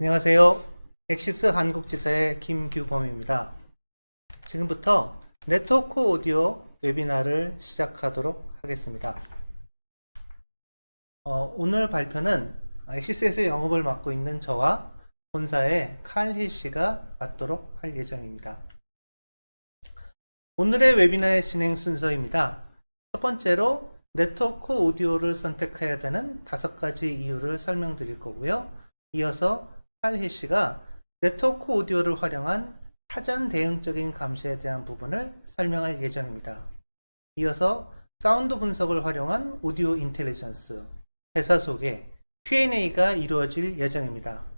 안녕하세요. 엑시스 한국지사의 김규범입니다. 지금부터 네트워크 오디오 웨비나를 시작하도록 하겠습니다. 오늘 발표는 엑시스에서 영업을 맡고 있는 저와 본사의 칼희 씨가 맡도록 할 예정입니다. 오늘의 웨비나의 진행 순서입니다. 첫 번째로 네트워크 오디오를 선택해야 되는 5가지 이유를 설명드릴 거고요. 이어서 칼희 씨가 네트워크 오디오를 활용한 사전 대응적인 감시에 대한 부분을 설명할 예정입니다. 이어서 사운드 분석을 활용한 오디오 인텔리전스, 대사 소개, Q&A가 이루어질 예정입니다.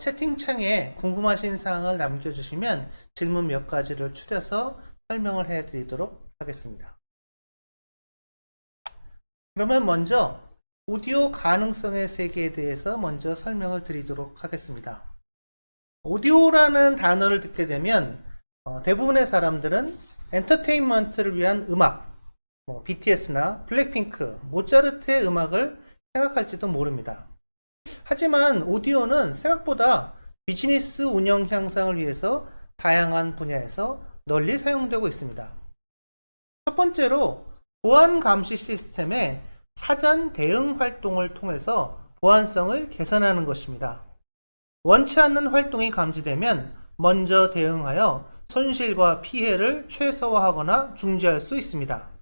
채팅창에 궁금하신 사항을 남겨주시면 질문 몇 가지를 추려서 설명을 해드리도록 하겠습니다. 그러면 먼저 오디오 가능성의 세계에 대해서 먼저 설명을 드리도록 하겠습니다. 오디오라는 단어를 듣게 되면 대부분의 사람들은 엔터테인먼트를 위한 음악, BTS나 블랙핑크, 모차르트의 음악을 생각할지도 모릅니다. 하지만 오디오는 생각보다 비즈니스 운영 향상을 위해서 다양한 분야에서 널리 사용되고 있습니다. 첫 번째로 보안 감시 시스템에 사전 대응 활동을 통해서 보안성을 개선하는 것입니다. 원치 않는 활동이 감지되면 먼저 대응하여 손실과 피해를 최소화하거나 중지할 수 있습니다.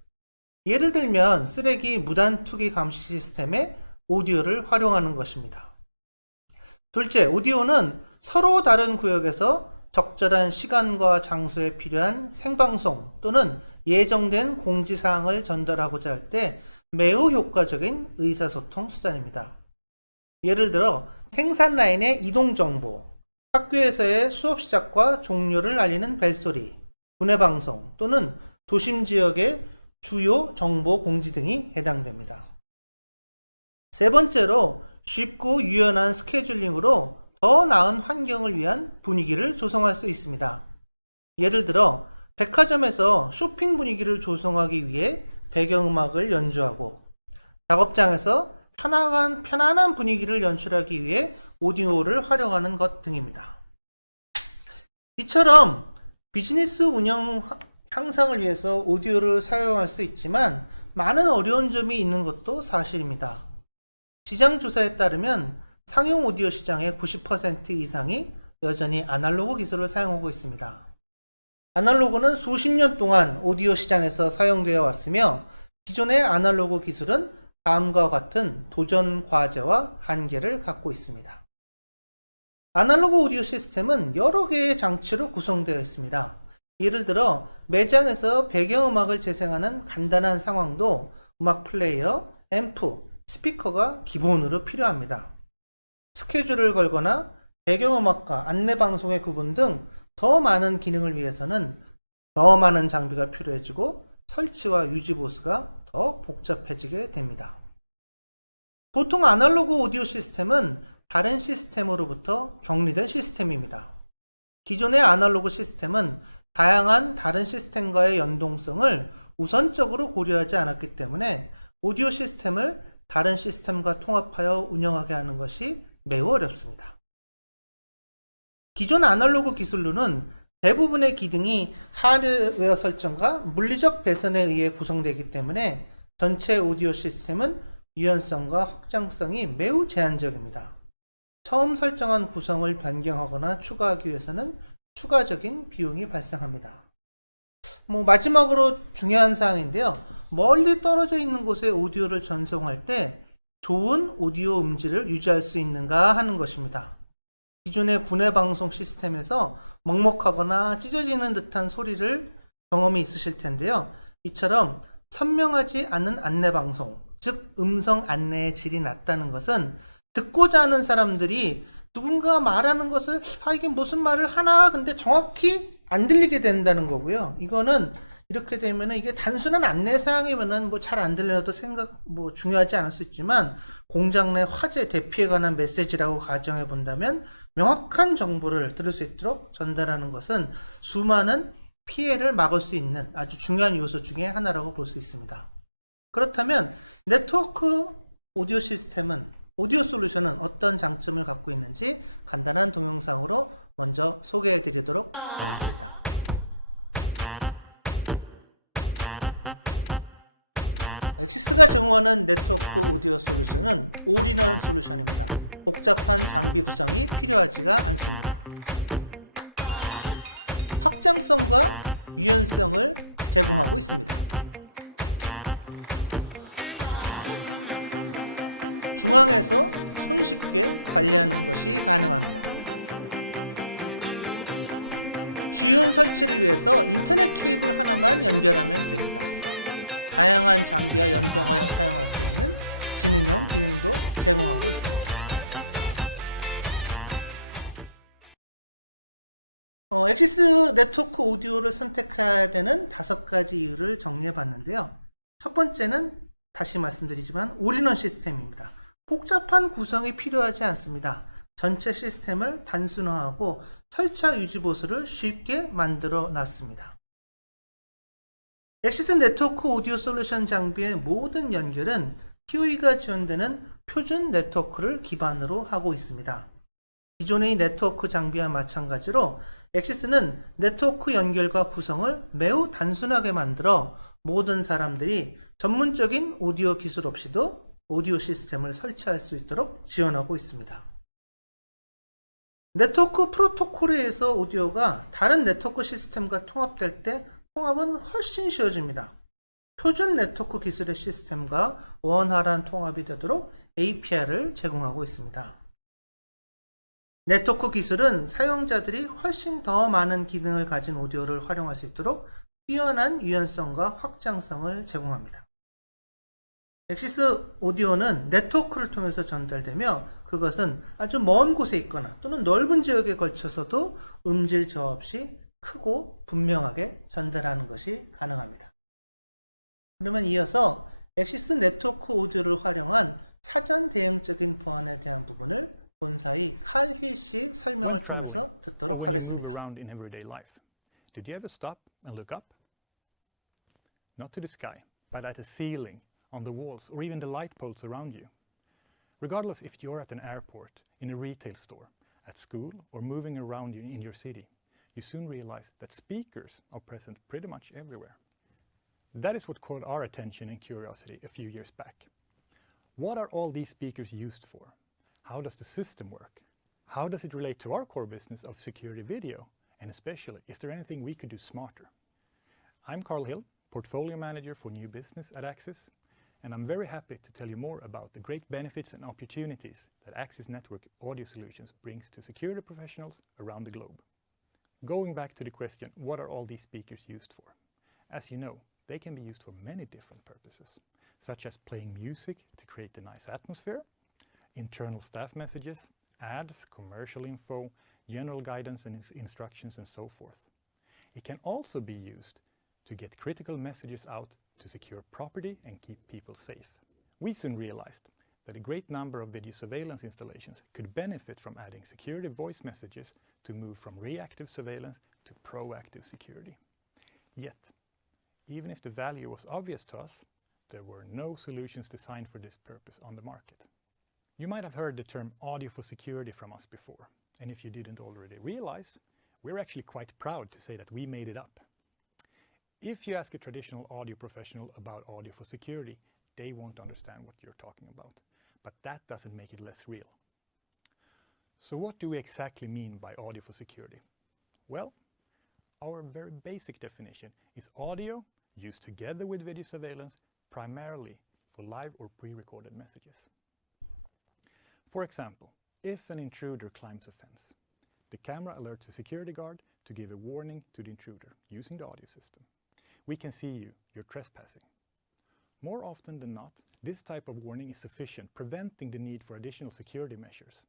예를 들면 쓰레기 무단 투기 감시 시스템에 오디오를 활용하는 것입니다. 둘째, 오디오는 서로 다른 구역에서 적절한 시간과 장소에 필요한 생방송 또는 예정된 공지사항을 전달하고자 할 때 매우 효과적인 의사소통 수단입니다. 예를 들어 생산 라인의 이동 정보, 학교에서의 수업 시작과 종료를 알리는 벨소리, 구내 방송 또는 도심 지역의 주요 정보 공지 등이 해당됩니다. 세 번째로 쉽고 유연한 스케줄링으로 더 나은 환경을 위한 분위기를 조성할 수 있습니다. 예를 들어 백화점에서 쇼핑 분위기를 조성하기 위해 배경음악을 연주하고 작업장에서 편안한 분위기를 연출하기 위해 오디오를 활용하는 것 등입니다. 이처럼 비즈니스 운영 향상을 위해서 오디오를 사용할 수 있지만 많은 어려운 점이 있는 것도 사실입니다. 시장 조사에 따르면 상용 오디오 시장의 90% 이상이 여전히 아날로그 기술을 사용하고 있습니다. 아날로그는 수십 년 동안 오디오 시장에서 사용되어 왔으며 기존의 아날로그 기술은 다음과 같은 도전 과제와 한계를 갖고 있습니다. 아날로그 오디오 시스템은 여러 개의 장치로 구성되어 있습니다. 예를 들어 매장에서 배경음악을 재생하는 간단한 상황도 음악 플레이어, 앰프, 스피커가 기본으로 필요합니다. 스케줄을 걸거나 배경음악과 안내방송의 구분 등 더 많은 기능을 위해서는 더 많은 장비가 필요해지고 설치와 유지 보수가 더 복잡해지게 됩니다. 보통 아날로그 오디오 시스템은 다른 시스템으로부터 격리된 시스템입니다. 기존의 아날로그 시스템은 다양한 다른 시스템과의 연동성을 우선적으로 고려하지 않았기 때문에 오디오 시스템을 다른 시스템과 통합하여 운영하게 하는 것이 매우 어렵습니다. 기존 아날로그 기술로는 대부분의 기능이 하드웨어 설정과 물리적 배선에 의해 구성되기 때문에 전체 오디오 시스템은 유연성과 확장성이 매우 제한적입니다. 처음 설정한 구성을 변경하거나 추가하기 위해서는 추가적인 비용이 발생합니다. 마지막으로 중요한 사항인데요. 멀리 떨어져 있는 곳에 오디오를 전송할 때 좋은 오디오 음질을 유지할 수 있는가 하는 것입니다. 기존의 구내 방송 시스템에서 먹먹하거나 찢어지는 듯한 소리를 경험이 있으실 텐데요. 이처럼 선명하지 않은 안내 방송, 즉 음성 안내의 질이 낮다는 것은 듣고자 하는 사람들이 누군가 말하는 것을 이게 무슨 말을 하나 근데 정확히 안 들리게 된다는 거고요. 이거는 이렇게 되면은 이게 단순한 안내 사항이면은 잘 안 들려도 중요하지 않을 수 있지만 공장 내 화재 대피에 관한 메시지라고 가정해 본다면 명확한 정보를 들을 수 있도록 전달하는 것은 수많은 피해를 막을 수 있는 아주 중요한 요소 중에 하나라고 볼 수 있습니다. 그렇다면 네트워크 오디오 시스템은 오디오 솔루션은 어떤 장점을 갖고 있는지 간단한 동영상으로 먼저 소개해 드리도록 하겠습니다. 엑시스가 제공하는 네트워크 오디오 솔루션은 올인원 솔루션입니다. 복잡한 장비 구성이 필요하지가 않습니다. 확장성과 유연성을 제공하고 있습니다. 중앙에서 손쉽게 관리하는 것이 가능합니다. 쉬운 설치를 위해서 인터넷 케이블 하나만 연결하면 됩니다. 다양한 장비와 연동하여 사용할 수 있는 지능형 기능도 제공하고 있습니다. 엑시스 네트워크 오디오를 선택해야 되는 5가지 이유를 정리해 봤는데요. 첫 번째는 다시 말씀드리지만 올인원 시스템입니다. 복잡한 구성이 필요하지 않습니다. 전체 시스템을 단순화하고 설치와 유지 보수를 쉽게 만들어 놨습니다. 엑시스 네트워크 오디오 솔루션 장비의 모든 연결은 PoE가 지원되는 표준 네트워크를 기반으로 하고 있습니다. 기존의 네트워크 장비와 마찬가지로 엑시스는 네트워크 연결과 구성을 매우 단순하게 만들어 모든 사람들이 전문적인 오디오 기술 없이도 오디오 시스템을 설치할 수 있도록 지원하고 있습니다. 네트워크 프로토콜에 의해서 오디오가 다른 네트워크 시스템과 통합될 때 통합은 훨씬 쉬워집니다. 표준 네트워크 기술의 시스템과 원활한 통합이 되도록 API를 제공하고 있습니다. 네트워크 기술은 사용자들이 훨씬 더 많은 기능을 가진 오디오를 활용할 수 있도록 뛰어난 유연성과 확장성을 제공합니다. 엑시스 오디오는 네트워크를 통해서 전달되며 그것은 아주 먼 곳에 있거나 또는 넓은 지역에 걸쳐서도 음질 저하 없이 크고 분명하게 전달하는 것이 가능합니다. 그러면 이어서 엑시스 네트워크 오디오를 활용한 사전 대응적인 보안에 대한 부분을 본사의 칼 힐 씨 설명을 통해서 듣도록 하겠습니다. Did you ever stop and look up? Not to the sky, but at the ceiling, on the walls, or even the light poles around you. Regardless if you're at an airport, in a retail store, at school, or moving around you in your city, you soon realize that speakers are present pretty much everywhere. That is what caught our attention and curiosity a few years back. What are all these speakers used for? How does the system work? How does it relate to our core business of security video? And especially, is there anything we could do smarter? I'm Carl Hill, Portfolio Manager for New Business at Axis, and I'm very happy to tell you more about the great benefits and opportunities that Axis Network Audio Solutions brings to security professionals around the globe. Going back to the question, what are all these speakers used for? As you know, they can be used for many different purposes, such as playing music to create a nice atmosphere, internal staff messages, ads, commercial info, general guidance and instructions, and so forth. It can also be used to get critical messages out to secure property and keep people safe. We soon realized that a great number of video surveillance installations could benefit from adding security voice messages to move from reactive surveillance to proactive security. Yet, even if the value was obvious to us, there were no solutions designed for this purpose on the market. You might have heard the term audio for security from us before, and if you didn't already realize, we're actually quite proud to say that we made it up. If you ask a traditional audio professional about audio for security, they won't understand what you're talking about, but that doesn't make it less real. So what do we exactly mean by audio for security? Well, our very basic definition is audio used together with video surveillance, primarily for live or pre-recorded messages. For example, if an intruder climbs a fence, the camera alerts a security guard to give a warning to the intruder using the audio system. We can see you, you're trespassing. More often than not, this type of warning is sufficient, preventing the need for additional security measures.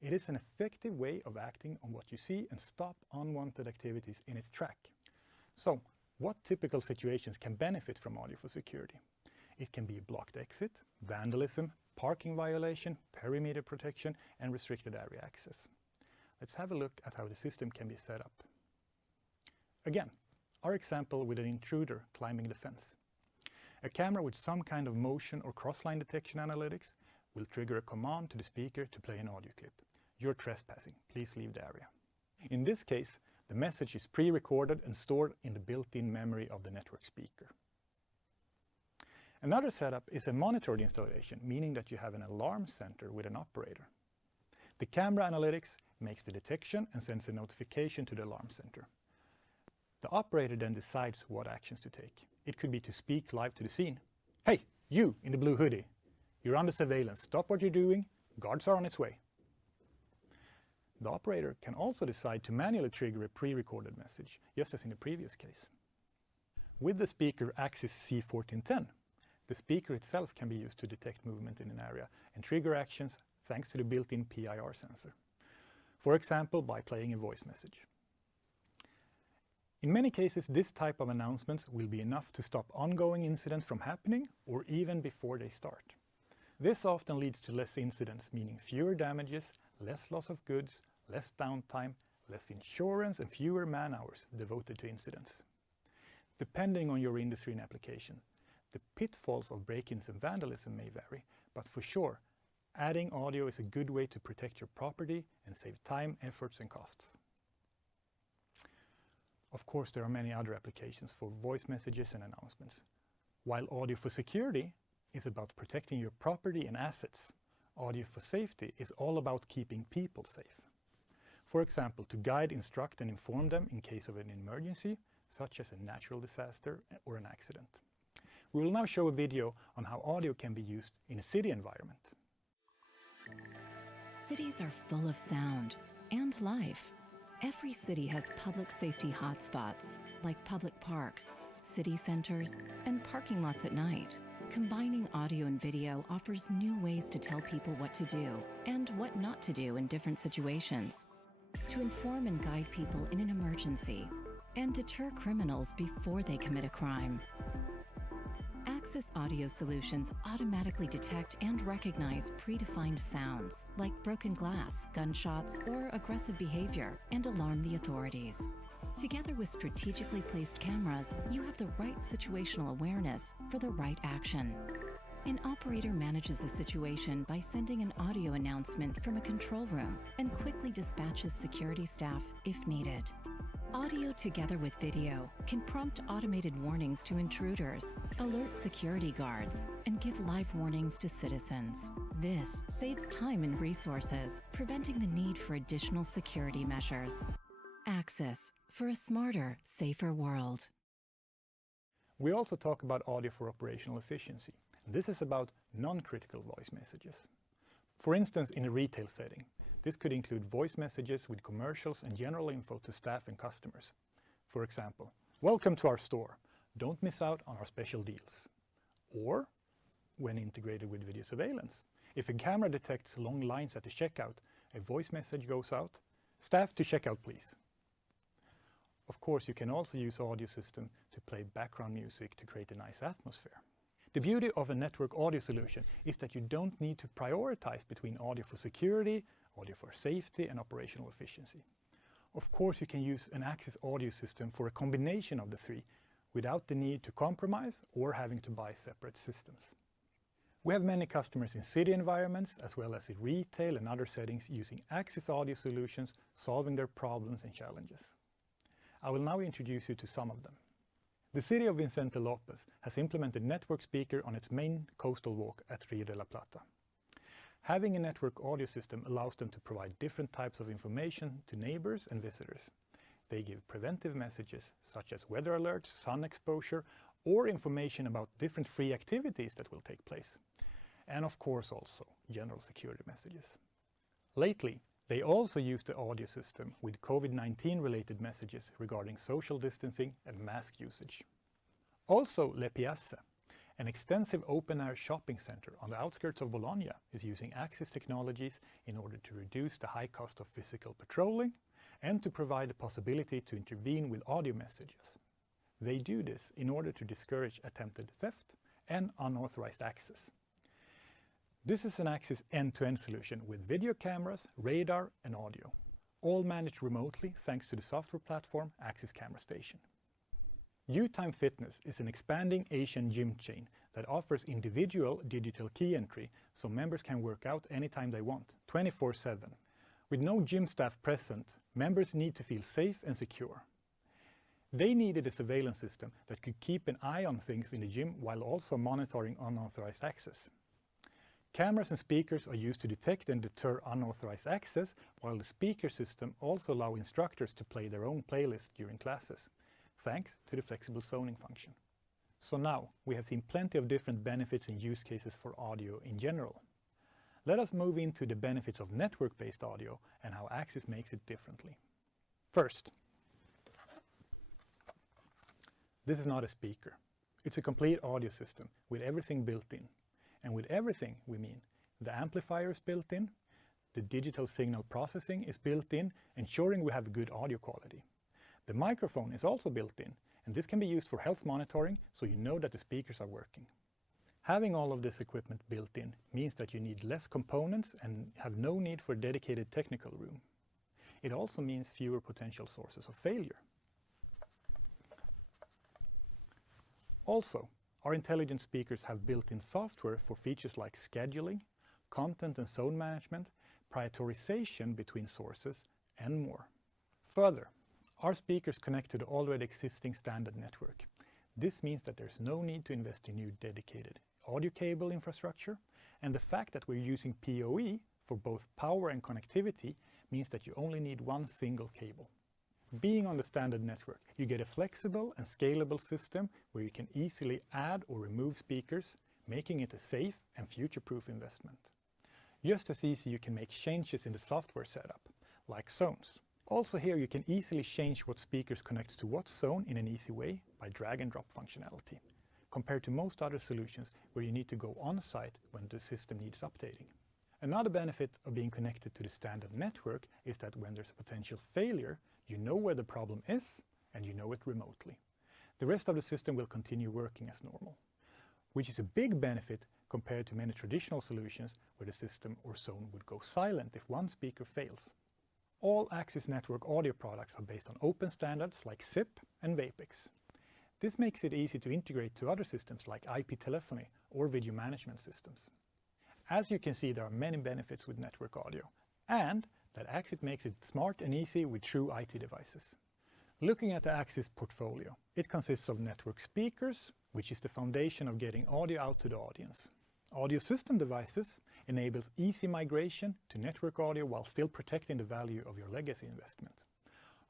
It is an effective way of acting on what you see and stop unwanted activities in its track. So, what typical situations can benefit from audio for security? It can be blocked exit, vandalism, parking violation, perimeter protection, and restricted area access. Let's have a look at how the system can be set up. Again, our example with an intruder climbing the fence. A camera with some kind of motion or crossline detection analytics will trigger a command to the speaker to play an audio clip. You're trespassing. Please leave the area. In this case, the message is pre-recorded and stored in the built-in memory of the network speaker. Another setup is a monitored installation, meaning that you have an alarm center with an operator. The camera analytics makes the detection and sends a notification to the alarm center. The operator then decides what actions to take. It could be to speak live to the scene. Hey, you in the blue hoodie, you're under surveillance. Stop what you're doing. Guards are on its way. The operator can also decide to manually trigger a pre-recorded message, just as in the previous case. With the speaker Axis C1410, the speaker itself can be used to detect movement in an area and trigger actions thanks to the built-in PIR sensor. For example, by playing a voice message. In many cases, this type of announcements will be enough to stop ongoing incidents from happening or even before they start. This often leads to less incidents, meaning fewer damages, less loss of goods, less downtime, less insurance, and fewer man-hours devoted to incidents. Depending on your industry and application, the pitfalls of break-ins and vandalism may vary, but for sure, adding audio is a good way to protect your property and save time, efforts, and costs. Of course, there are many other applications for voice messages and announcements. While audio for security is about protecting your property and assets, audio for safety is all about keeping people safe. For example, to guide, instruct, and inform them in case of an emergency, such as a natural disaster or an accident. We will now show a video on how audio can be used in a city environment. Cities are full of sound and life. Every city has public safety hotspots, like public parks, city centers, and parking lots at night. Combining audio and video offers new ways to tell people what to do and what not to do in different situations, to inform and guide people in an emergency, and deter criminals before they commit a crime. Axis Audio Solutions automatically detect and recognize predefined sounds like broken glass, gunshots, or aggressive behavior and alarm the authorities. Together with strategically placed cameras, you have the right situational awareness for the right action. An operator manages a situation by sending an audio announcement from a control room and quickly dispatches security staff if needed. Audio together with video can prompt automated warnings to intruders, alert security guards, and give live warnings to citizens. This saves time and resources, preventing the need for additional security measures. Axis, for a smarter, safer world. We also talk about audio for operational efficiency. This is about non-critical voice messages. For instance, in a retail setting, this could include voice messages with commercials and general info to staff and customers. For example, welcome to our store. Don't miss out on our special deals. Or, when integrated with video surveillance, if a camera detects long lines at the checkout, a voice message goes out, staff to checkout please. Of course, you can also use audio system to play background music to create a nice atmosphere. The beauty of a network audio solution is that you don't need to prioritize between audio for security, audio for safety, and operational efficiency. Of course, you can use an Axis audio system for a combination of the three without the need to compromise or having to buy separate systems. We have many customers in city environments as well as in retail and other settings using Axis audio solutions, solving their problems and challenges. I will now introduce you to some of them. The city of Vicente Lopez has implemented network speaker on its main coastal walk at Rio de la Plata. Having a network audio system allows them to provide different types of information to neighbors and visitors. They give preventive messages such as weather alerts, sun exposure, or information about different free activities that will take place. And of course also general security messages. Lately, they also use the audio system with COVID-19 related messages regarding social distancing and mask usage. Also, Le Piazza, an extensive open-air shopping center on the outskirts of Bologna, is using Axis technologies in order to reduce the high cost of physical patrolling and to provide the possibility to intervene with audio messages. They do this in order to discourage attempted theft and unauthorized access. This is an Axis end-to-end solution with video cameras, radar, and audio, all managed remotely thanks to the software platform Axis Camera Station. U-Time Fitness is an expanding Asian gym chain that offers individual digital key entry so members can work out anytime they want, 24/7. With no gym staff present, members need to feel safe and secure. They needed a surveillance system that could keep an eye on things in the gym while also monitoring unauthorized access. Cameras and speakers are used to detect and deter unauthorized access, while the speaker system also allows instructors to play their own playlist during classes, thanks to the flexible zoning function. So now, we have seen plenty of different benefits and use cases for audio in general. Let us move into the benefits of network-based audio and how Axis makes it differently. First, this is not a speaker. It's a complete audio system with everything built in. And with everything, we mean the amplifier is built in, the digital signal processing is built in, ensuring we have good audio quality. The microphone is also built in, and this can be used for health monitoring, so you know that the speakers are working. Having all of this equipment built in means that you need less components and have no need for a dedicated technical room. It also means fewer potential sources of failure. Also, our intelligent speakers have built-in software for features like scheduling, content and zone management, prioritization between sources, and more. Further, our speakers connect to the already existing standard network. This means that there's no need to invest in new dedicated audio cable infrastructure, and the fact that we're using PoE for both power and connectivity means that you only need one single cable. Being on the standard network, you get a flexible and scalable system where you can easily add or remove speakers, making it a safe and future-proof investment. Just as easy you can make changes in the software setup, like zones. Also here you can easily change what speakers connects to what zone in an easy way by drag and drop functionality, compared to most other solutions where you need to go on-site when the system needs updating. Another benefit of being connected to the standard network is that when there's a potential failure, you know where the problem is and you know it remotely. The rest of the system will continue working as normal, which is a big benefit compared to many traditional solutions where the system or zone would go silent if one speaker fails. All Axis Network audio products are based on open standards like SIP and VAPEX. This makes it easy to integrate to other systems like IP telephony or video management systems. As you can see, there are many benefits with network audio, and that Axis makes it smart and easy with true IT devices. Looking at the Axis portfolio, it consists of network speakers, which is the foundation of getting audio out to the audience. Audio system devices enables easy migration to network audio while still protecting the value of your legacy investment.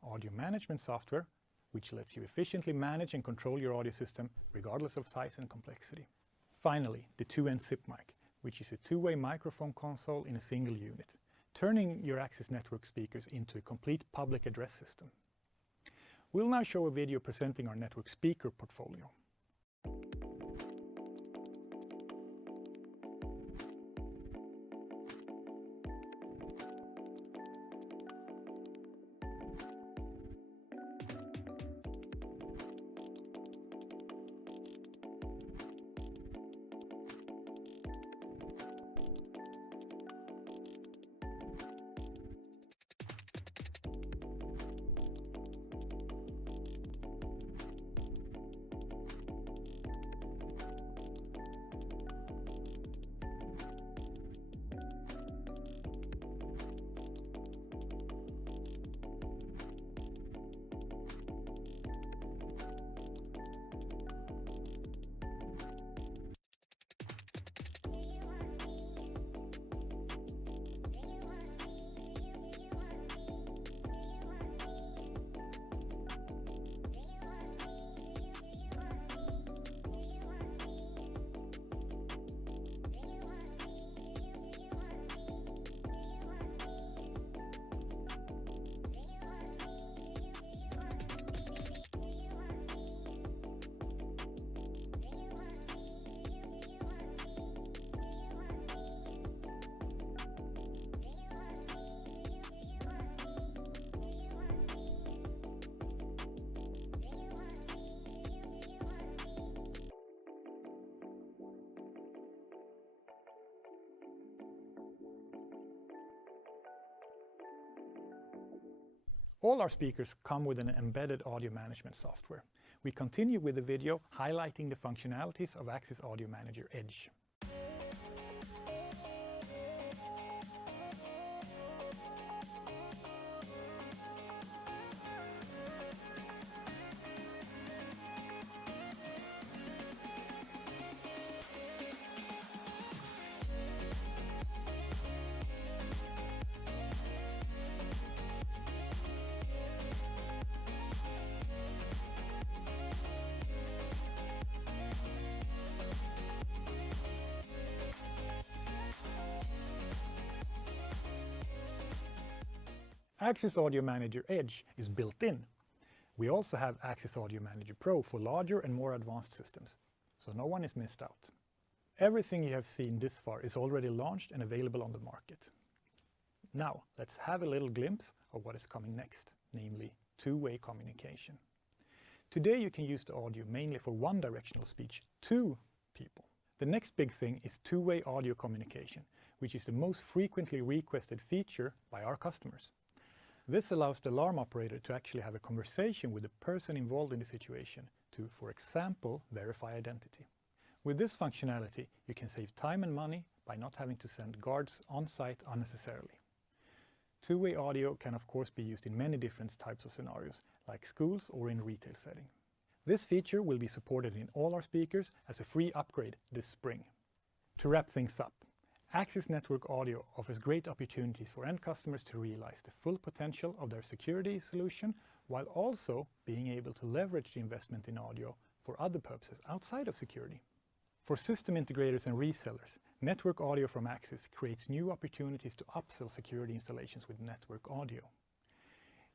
Audio management software, which lets you efficiently manage and control your audio system regardless of size and complexity. Finally, the 2-end SIP mic, which is a two-way microphone console in a single unit, turning your Axis Network speakers into a complete public address system. We'll now show a video presenting our network speaker portfolio. All our speakers come with an embedded audio management software, we continue with the video highlighting the functionalities of Axis Audio Manager Edge. Axis Audio Manager Edge is built in. We also have Axis Audio Manager Pro for larger and more advanced systems, so no one is missed out. Everything you have seen this far is already launched and available on the market. Now, let's have a little glimpse of what is coming next, namely two-way communication. Today you can use the audio mainly for one-directional speech to people. The next big thing is two-way audio communication, which is the most frequently requested feature by our customers. This allows the alarm operator to actually have a conversation with the person involved in the situation to, for example, verify identity. With this functionality, you can save time and money by not having to send guards on site unnecessarily. Two-way audio can of course be used in many different types of scenarios, like schools or in retail setting. This feature will be supported in all our speakers as a free upgrade this spring. To wrap things up, Axis Network Audio offers great opportunities for end customers to realize the full potential of their security solution while also being able to leverage the investment in audio for other purposes outside of security. For system integrators and resellers, network audio from Axis creates new opportunities to upsell security installations with network audio.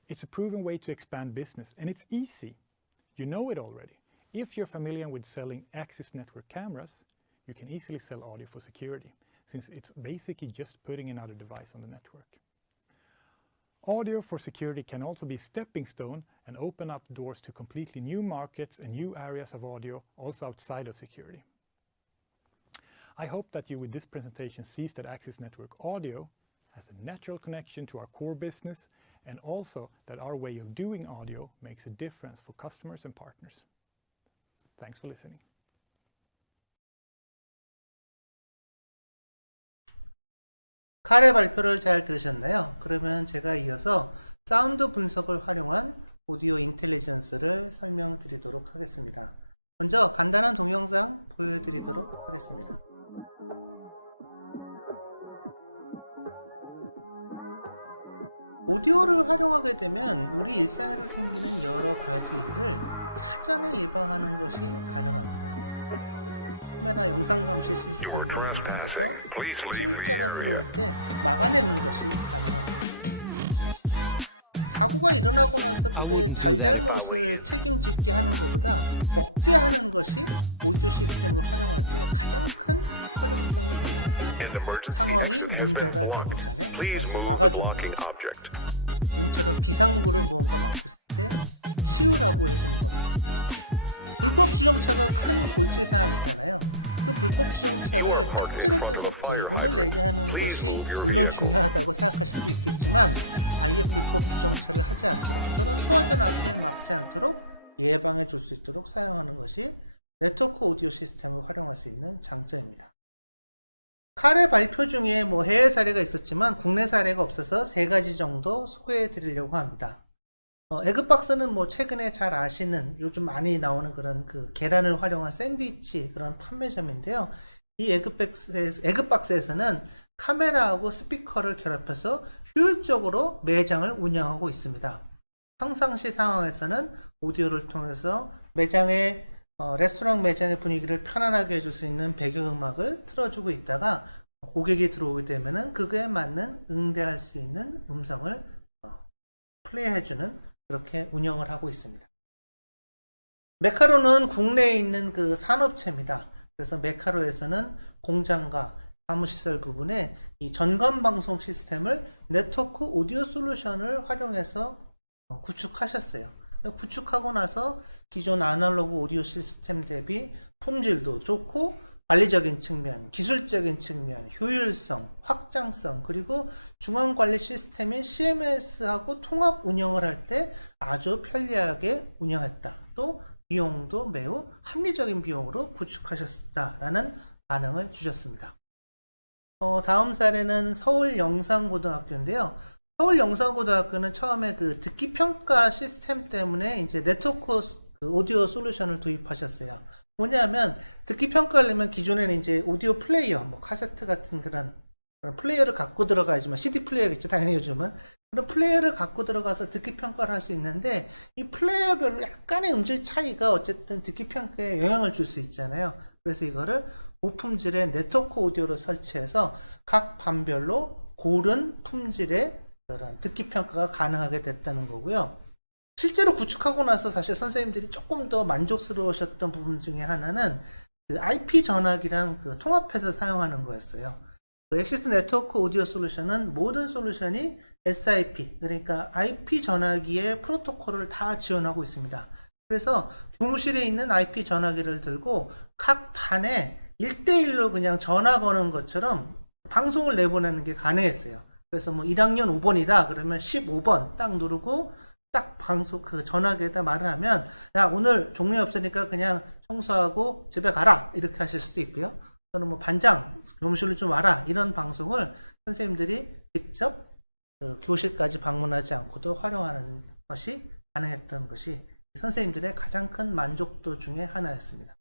It's a proven way to expand business, and it's easy. You know it already. If you're familiar with selling Axis network cameras, you can easily sell audio for security, since it's basically just putting another device on the network. Audio for security can also be a stepping stone and open up doors to completely new markets and new areas of audio also outside of security. I hope that you with this presentation sees that Axis Network Audio has a natural connection to our core business and also that our way of doing audio makes a difference for customers and partners. Thanks for listening. 칼의 발표를 잘 들으셨나요? 그러면 제가 이어서 사운드 분석을 활용한 오디오 인텔리전스를 설명드리도록 하겠습니다. 먼저 간단한 동영상 보여드리도록 하겠습니다. 오디오를 활용하게 되면 우리 일상에서 생기는 여러 가지 일을 사전에 예방하는 것이 가능합니다. 카메라 영상 감시 시스템과 연동돼서 침입자가 들어올 때 막아내는 것이 가능합니다. 사고가 일어나고 나서 그게 잘잘못을 책임짓게 하는 것보다 억제하는 것이 오디오 시스템을 활용할 때 가장 큰 활용성이 됩니다. 상황이 문제가 되기 전에 먼저 막아주는 거죠. 지금처럼 비상구를 무언가 막고 있을 때 치우라고 해주는 겁니다. 불법 주정차가 큰 골치 사항이잖아요. 그 불법 주정차를 딱지를 떼서 벌금을 내게 하는 것이 물론 중요하다고 생각하실 수 있겠지만 아예 불법 주정차를 하지 않도록 저런 소화전 앞을 막지 않도록 예방해 줄 수 있도록 사용하는 것이 네트워크 오디오 시스템을 활용할 수 있는 장점입니다. 칼의 발표 중에 해외 사례가 있었지만 국내 사례가 없어서 3가지 정도 소개해 드리려고 합니다. 에그박스는 최근에 잘 아시는 요즘 많이 나오는 그런 계란을 활용한 샌드위치 그런 판매점인데요. 이 에그박스에서는 카메라하고 스피커를 결합해서 효율적으로 매장을 운영하고 있습니다. 평상시 상황에서는 오디오를 통해서 레스토랑 매장의 분위기를 편안하게 해줄 수 있는 배경음악을 틀어주고 있다가 고객이 들어오게 되면은 그거에 맞는 응대할 수 있는 음성을 플레이해주는 그렇게 운영을 하고 있습니다. 메카로는 국내에 있는 그 산업체입니다. 그래서 메카로에서는 공장과 사무시설 부분에 이 전관방송 시스템을 네트워크 오디오 솔루션을 활용해서 구축하셨어요. 구축하고 나서 기존 아날로그 오디오 시스템 대비 품질도 좋고 관리적인 측면, 기술적인 측면, 효율성, 확장성, 그리고 중앙관리 시스템인 CMS하고 통합 운영을 할 때 아주 편리하게 운영했다. 또 비용도 매우 합리적인 비용으로 구축하셨다라는 반응을 주셨습니다. 다음 사례는 서울영상고등학교인데요. 서울영상고등학교는 처음에 그 듣기평가 시스템 때문에 이제 네트워크 오디오 솔루션을 도입하셨어요. 뭐냐면 듣기평가를 하려면 기존에는 이제 오디오 플레이어, 뭐 카세트 같은 그런 플레이어를 갖고 들어가야지만 CD 플레이어겠죠. 당연히 요즘은 그런 플레이어를 갖고 들어가서 듣기 평가를 할 수 있는데 이 플레이어별로 약간의 음질 차이가 어쨌든 듣기 평가에 영향을 줄 수 있잖아요. 그래서 이거를 고품질의 네트워크 오디오를 설치해서 각 반별로 고른 품질의 그런 듣기 평가가 가능하게 됐다는 거고요. 실제로 구축하고 나서 사실 선생님들이 조금 더 만족스러우셨던 부분 중에 하나는 그 IP 전화기랑 그 통합해서 사용하는 거였어요. 엑시스 네트워크 오디오 솔루션은 모든 솔루션이 SIP, 그러니까 IP 전화기의 프로토콜을 다 지원하고 있습니다. 그래서 교무실에 있는 IP 전화기를 들고 각 반에 1대1로 그냥 전화 거는 것처럼 방송을 내보내는 게 가능했어요. 그래서 뭐 1학년 5번이다 그러면 15번 딱 누르고 딱 방송 그 전화기에다 말을 하면 야 오늘 종료 없으니까 그냥 청소하고 집에 가라 이렇게 하실 수도 있고요. 또는 뭐 반장 교무실로 좀 와라 이런 방송을 선생님들이 직접 교실까지 방문하지 않고도 활용하는 것이 가능했던 것이 선생님들의 가장 큰 만족도 중에 하나였습니다.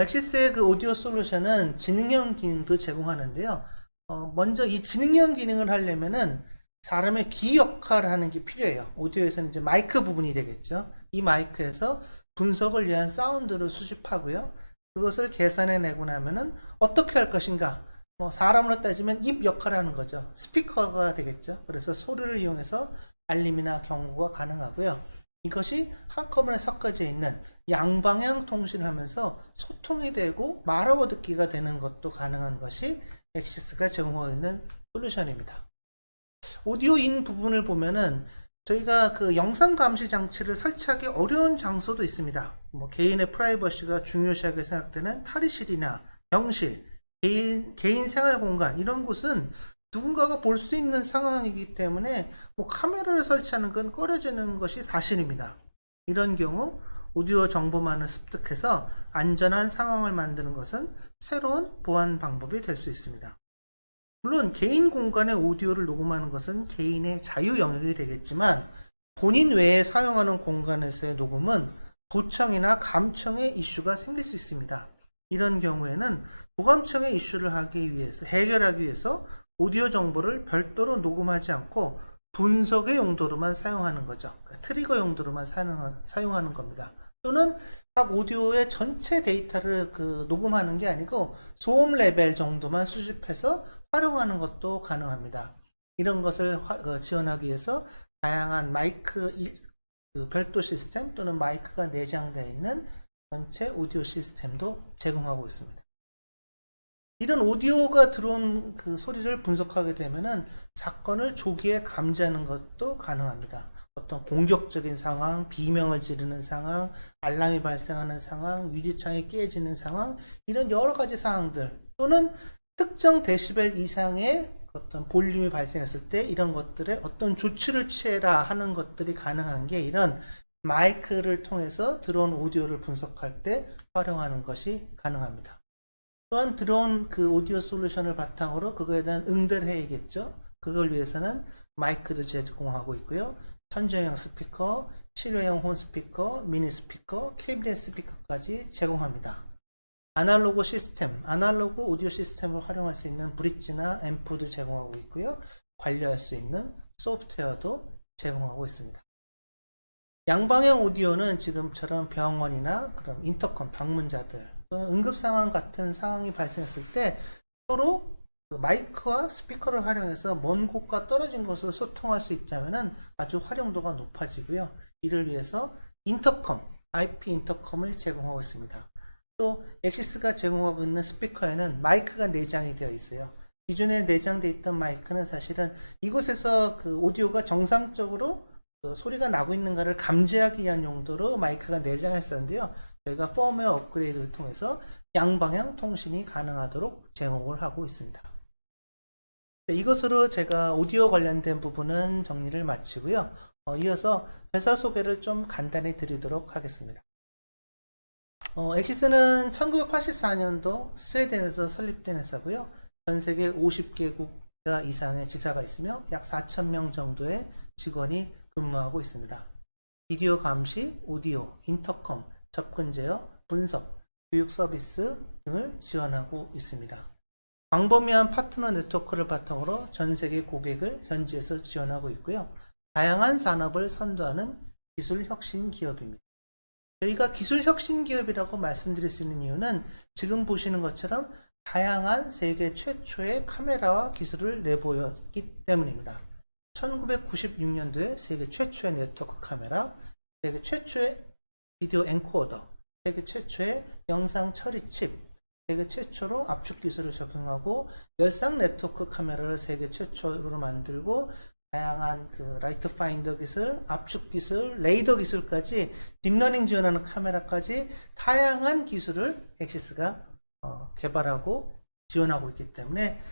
엑시스의 그 오디오 솔루션은 지능형 기능도 제공하는데요. 먼저 이 지능형 기능을 하려면은 사람의 귀 역할을 하는 게 필요해요. 오디오에서는 이제 마이크 부분이 되겠죠. 이 마이크에서 분석을 위한 사운드를 수집하고요. 그것을 계산해내고 나면은 어떻게 할 것인가? 뭐 사람으로 따지면 입 역할을 하는 거죠. 스피커가 되겠죠. 그래서 소리를 이용해서 알림이나 경고가 가능하고요. 이것이 한꺼번에 섞어져 있는 양방향 통신을 하면서 소통이 되고 말하고 듣기가 되는 것도 가능한 것이 엑시스가 제공하고 있는 솔루션입니다. 오디오인 부분을 보면은 저희가 그 영상 감시 장치를 설치하기 어려운 장소도 있습니다. 뭐 개인의 프라이버시가 중요시하게 생각되는 탈의실이나 병실, 개인 생활 공간 이런 곳은 누군가가 볼 수 있는 상황이기 때문에 뭐 카메라를 설치하는 건 꺼려지는 것이 사실입니다. 이런 경우 오디오 정보만을 습득해서 안전한 상황을 만드는 것은 새로운 보안 방법이 될 수 있습니다. 물론 개인 공간에 오디오를 녹음하는 것은 개인의 자유 영역이 되겠지만 본인 외에 사용하는 공간에서의 녹음은 도청이나 감청의 이슈가 생길 수 있습니다. 이런 경우에는 도감청의 이슈를 해결하기 위해서 오디오 정보를 별도로 녹음하지 않고 분석의 용도로만 사용하는 거죠. 트리거 용도로만 사용하는 겁니다. 또는 각 오디오의 전체 데이터를 녹음하는 게 아니고 소음 레벨 정도만 수집해서 활용하는 것도 가능합니다. 이런 것을 지원하기 위해서 다양한 마이크 별도 시스템 또는 마이크가 내장되어 있는 전체 오디오 시스템도 제공하고 있습니다. 이런 오디오가 들어온 그 소리를 분석하게 되면은 사건을 조기에 감지하는 것도 가능합니다. 어떤 공격적인 상황, 비명을 지르는 상황, 알람이 발생하는 상황, 유리창이 깨지는 상황, 이런 여러 가지 상황들 또는 특정 데시벨 이상의 어떤 볼륨이 발생했을 때 이런 것들에 어떤 조치를 취해라 하는 것들이 가능한 게 이런 마이크를 통해서 들어온 오디오를 분석할 때 활용하는 것이 가능합니다. 또한 들어온 그 오디오 솔루션을 바탕으로 그거에 대한 응대를 해야겠죠. 그걸 위해서는 마이크도 제공하고 있고요. 천정형 스피커, 실외형 홈 스피커, 미니 스피커, 캐비넷 스피커까지 제공합니다. 아날로그 시스템, 아날로그 오디오 시스템을 활용할 수 있는 브릿지나 앰프도 제공하고 있고요. 관리할 수 있는 소프트웨어도 제공하고 있습니다. 양방향 오디오는 지금처럼 병원이나 그런 인터컴, 방문자들 또는 응급상황 같은 상황이 발생했을 때 서로 그 마이크와 스피커를 활용해서 먼 곳과 떨어진 곳을 소통할 수 있다면 아주 활용도가 높아지고요. 이를 위해서 인터컴, IP 인터컴을 제공하고 있습니다. 또 엑시스가 제공하고 있는 스피커에는 마이크가 내장이 되어 있어요. 기존에 내장되어 있던 마이크는 사실은 이곳에서 그 오디오가 정상적으로 그 소리가 나고 있는가를 감지하기 위한 용도로 마이크가 내장했었는데요. 저희가 펌웨어 업그레이드를 통해서 양방향 통신이 가능하도록 제공을 하고 있습니다. 네, 이것으로 제가 오디오 관련된 부분은 정리를 마치고요. 이어서 회사 소개를 좀 간단히 드리도록 하겠습니다. 엑시스는 1984년도 스웨덴에서 설립된 회사고요. 전 세계 50개국 이상의 지사가 있으며 약 4,000명 정도의 직원이 근무하고 있습니다. 비디오 감시, 오디오, 인터컴, 접근 제어, 분석, 교육 서비스 등을 지원하고 있습니다. 광범위한 파트너 네트워크를 바탕으로 전 세계 고객을 현지에서 지원하고 있고요. 다양한 산업을 선도하는 기술 혁신 기업입니다. 저희가 기술 혁신 기업이라고 말씀드릴 수 있는 이유는 지금 보시는 것처럼 다양한 세계 최초의 카메라와 기술을 내보였기 때문입니다. 1996년도에 세계 최초의 네트워크 카메라, 세계 최초의 비디오 엔코더, 세계 최초의 영상 처리 칩, 세계 최초로 압축 기술을 적용하고 열상 네트워크 카메라를 세계 최초로 만들고 다양한 라이트 파인더 기술, 압축 기술, 레이더 기술까지 딥러닝 지원하는 카메라까지 다양한 기술을 엑시스가 개발하고 지원하고 있기 때문에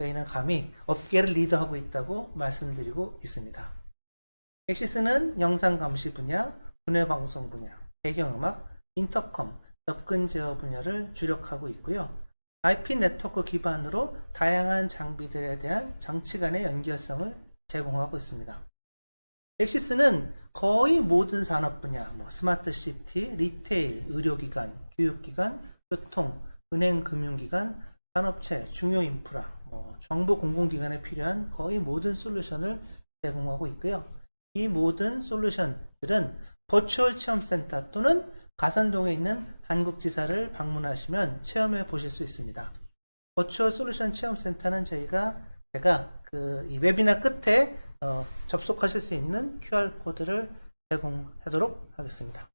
저희는 감히 업계를 리더하고 있다고 말씀드리고 있습니다. 엑시스는 영상 감시 분야, 분해 방송 분야, 배경음악, 인터컴, 접근 제어 분야를 주력하고 있고요. IP 네트워크 기반으로 다양한 장비들에 대한 장치 간의 연결성을 제공하고 있습니다. 엑시스는 거의 모든 산업 분야, 스마트 시티, 리테일, 의료기관, 교육기관, 교통, 은행, 금융기관, 산업체, 중요 인프라, 정보 공공기관에 필요한 거의 모든 솔루션을 제공하고 있고요. 이 모든 솔루션들은 버추얼 체험센터 또는 가산동에 있는 한국지사를 방문하시면 체험해 보실 수 있습니다. 버추얼 솔루션 체험센터는 제가 이 웨비나 끝에 접속하실 수 있는 QR코드를 제공하도록 하겠습니다.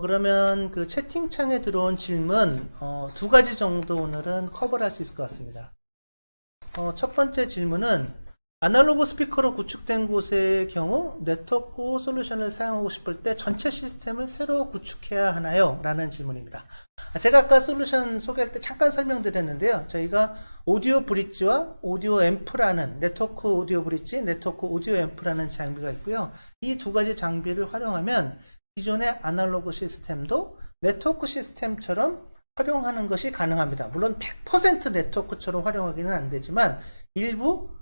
그러면 그 채팅창에 들어온 질문 두 가지 정도 오늘은 커버를 할 수 있을 것 같습니다. 첫 번째 질문은 아날로그 스피커로 구축된 곳의 경우 네트워크 솔루션을 사용하고 싶을 때 전체 시스템을 새로 구축해야 하나요? 라는 질문입니다. 제가 아까 솔루션 소개할 때 잠깐 설명드렸는데요. 저희가 오디오 브릿지와 오디오 앰프라는 네트워크 오디오 브릿지, 네트워크 오디오 앰프라는 장비가 있고요. 이 두 가지 장비를 활용하면 기존의 아날로그 시스템도 네트워크 시스템처럼 활용하는 것이 가능합니다. 물론 100% 네트워크처럼 활용하기는 안 되지만 일부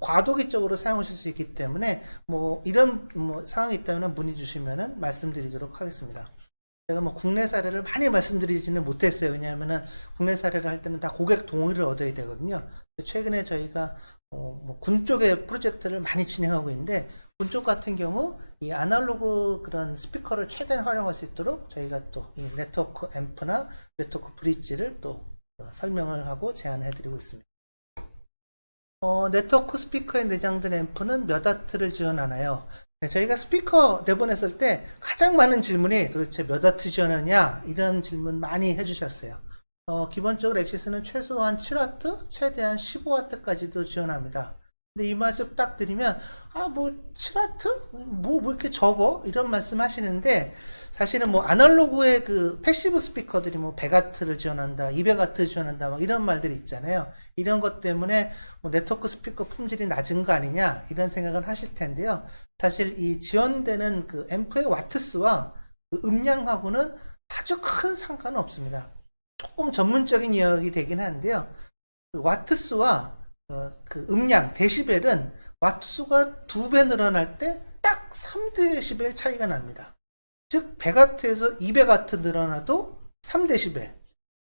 과도기적으로 사용하실 수 있기 때문에 이런 상황이 있다면 문의 주시면 말씀드리도록 하겠습니다. 제가 국내 사례를 많이 말씀드리지는 못했어요. 왜냐하면 국내 사례를 할 때는 다 고객 동의를 얻어야 되거든요. 최근에 저희가 군 쪽의 프로젝트를 많이 진행하고 있는데 군 쪽 같은 경우 이 아날로그 그런 스피커를 최대한 활용할 수 있도록 저희가 또 이 네트워크 앰프나 네트워크 브릿지를 또 설명을 하고 제안을 해드리고 있습니다. 네트워크 스피커에 내장된 앰프는 몇 와트를 지원하나요? 네, 저희가 스피커 내보냈을 때 가장 많은 질문이 도대체 몇 와트 지원하냐 이런 질문 많이 해주셨어요. 기본적으로 엑시스는 최소한 7와트, 최대한 15와트까지도 지원합니다. 근데 이 말씀 딱 드리면 7와트? 뭐 이렇게 적어? 이런 말씀 하시는데 사실은 아날로그의 그 패시브 스피커들이 100와트를 지원한다, 200와트 지원한다 막 이런 말들이 있잖아요. 이런 것 때문에 네트워크 스피커 품질이 낮은 거 아니냐 이런 생각을 하실 텐데요. 사실 이 지원되는 그 앰프의 와트수와 그 음량하고는 아주 큰 상관은 없습니다. 조금 전문적인 이야기 되긴 하는데요. 그 와트수와 그 음량, 데시벨은 와트수가 2배 늘어날 때 딱 3데시벨 차이가 납니다. 즉 100와트에서 200와트 늘어나도 3데시벨,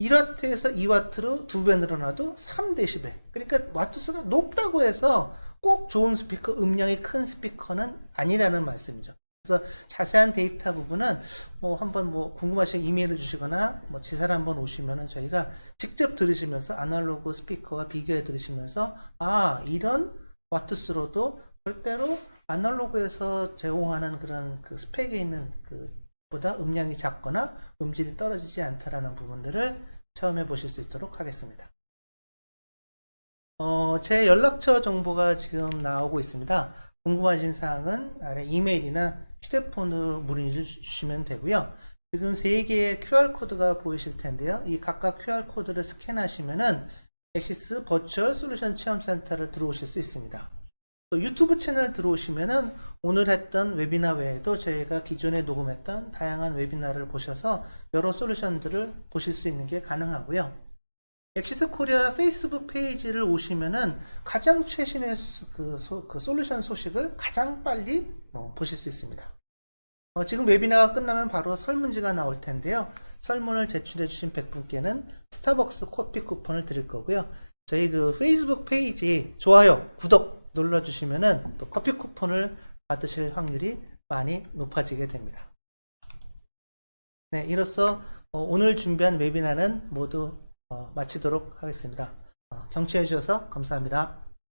1와트에서 2와트로 2배 늘어나도 3데시벨. 그러니까 와트수가 높다고 해서 꼭 좋은 스피커, 음량이 큰 스피커는 아니라는 말씀이죠. 그래서 자세한 데이터 부분은 한번 궁금하시면 이메일을 주시거나 지사를 한번 오시면은 저희가 직접 들으시면서 아날로그 스피커와 비교해 들으시면서 이런 와트수로도 절대로 아날로그에서 제공하는 그런 그 스펙에 있는 보다 음량이 작거나 음질이 떨어지지 않다라는 부분들을 체험해 보실 수 있도록 하겠습니다. 제 연락처 정보가 지금 나오고 있습니다. 궁금하신 사항은 아래 이메일이나 휴대폰으로 문의 주시면 되고요. 지금 3개의 QR코드가 보이실 텐데요. 이 각각 QR코드를 스캔하시면은 엑시스 버추얼 솔루션 체험센터를 들어오실 수 있습니다. 또 유튜브 채널 들어오시면은 오늘 했던 웨비나 외에도 저희가 기존에 녹음했던 다양한 웨비나를 보셔서 여러 솔루션들을 보실 수 있는 게 가능하고요. 엑시스 코리아 페이스북 페이지를 오시면은 가장 최신의 그 솔루션 소식을 가장 빨리 보실 수 있습니다. 지금 웨비나가 끝나면 바로 설문지가 나올 텐데요. 설문을 제출해 주신 100분께는 스타벅스 커피 쿠폰을 드릴 거고요. 저희 그 페이스북 페이지 좋아요, 구독 눌러주시면은 또 커피 쿠폰을 받으실 확률이 많이 높아지게 됩니다. 네, 이로써 오늘 준비한 웨비나는 모두 마치도록 하겠습니다. 경청해 주셔서 감사합니다.